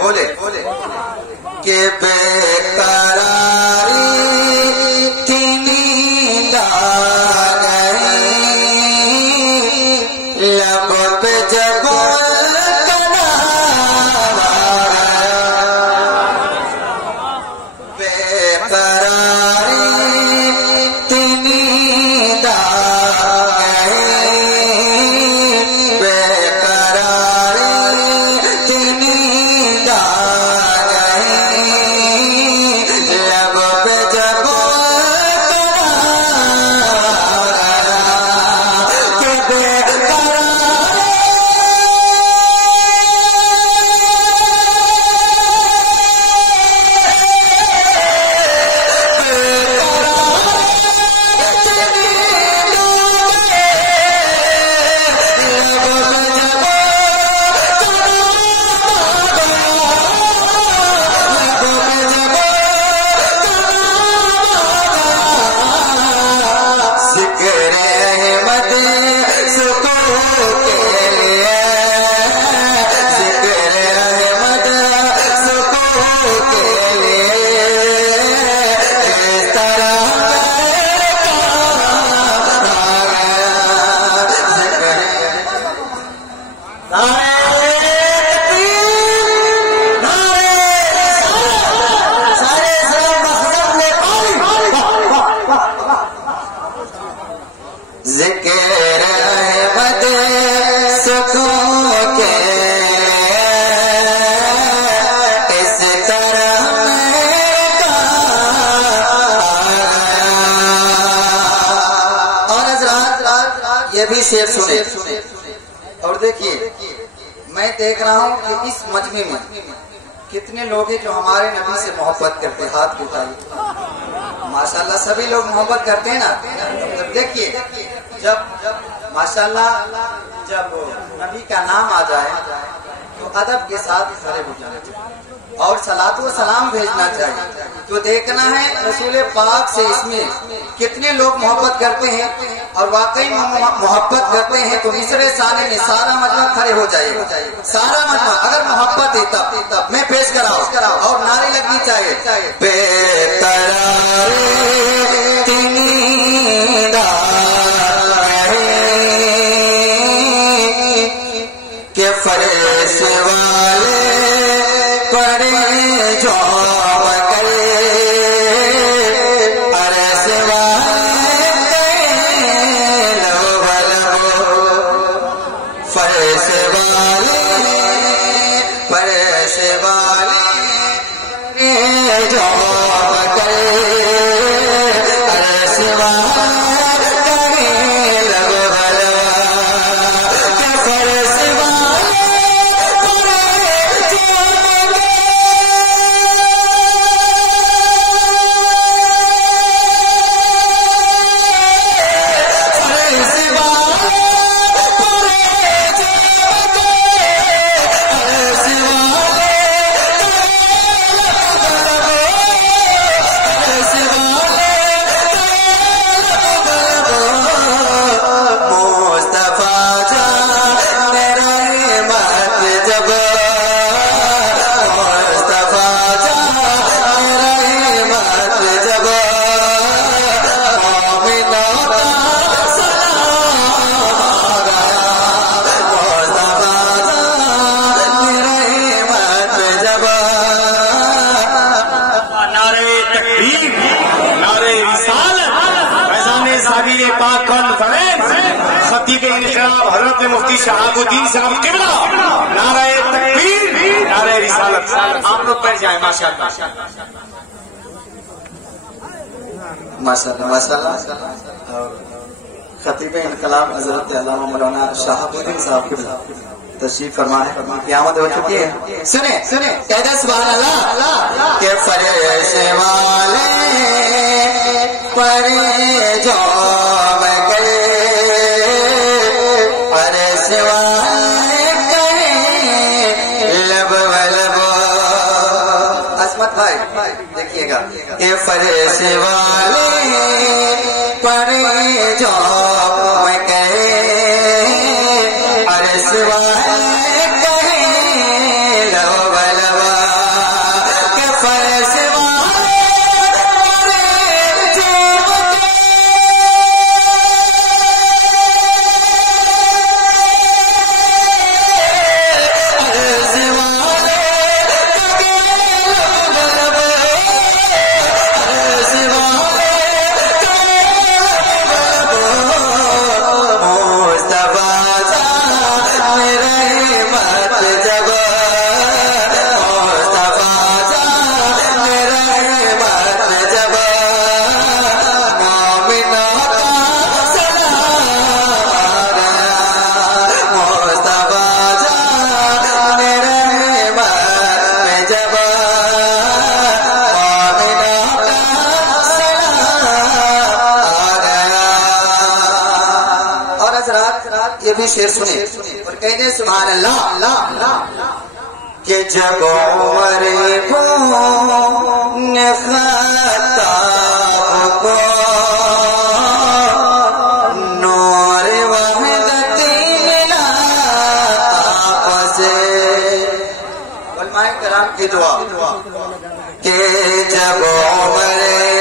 بولے کہ بے قراری کی نیند آ گئی لب پہ جب بے قراری کی نیند آ گئی بے قراری کی نیند آ یہ بھی شعر سنے اور دیکھیے میں دیکھ رہا ہوں کہ اس مجمع میں کتنے لوگ ہیں جو ہمارے نبی سے محبت کرتے ہیں. ہاتھ اٹھائیے. ماشاءاللہ سبھی لوگ محبت کرتے ہیں نا. جب دیکھیے جب ماشاءاللہ جب نبی کا نام آ جائے تو ادب کے ساتھ کھڑے ہو جانا چاہیے اور صلاۃ و سلام بھیجنا چاہیے. تو دیکھنا ہے رسول پاک سے اس میں کتنے لوگ محبت کرتے ہیں اور واقعی محبت کرتے ہیں تو مصرے ثانی میں سارا مجمع کھڑے ہو جائے گا. سارا مجمع اگر محبت ہے تب میں پیش کراؤں اور نعرے لگنی چاہیے. بے قراری کی نیند آ گئی کہ فرش والے پڑے جو حضرت مفتی شہاب الدین صاحب قبلہ نعرہ تکبیر نعرہ رسالت. آپ لوگ بیٹھ جائیں. ماشاءاللہ ماشاءاللہ ماشاءاللہ. خطیب انقلاب حضرت علامہ مولانا شہاب الدین صاحب قبلہ تشریف فرما ہے. قیامت ہو چکی ہے. سنیں کہہ سبحان اللہ کہ فرش والے پڑے جو عظمت بھائی دیکھیے گا کہ فرش والے یہ بھی شعر سنے اور کہتے ہیں سبحان اللہ کہ جب عمر کو خطاب کو نور وحدت ملا سے علماء کرام کی دعا کہ جب عمر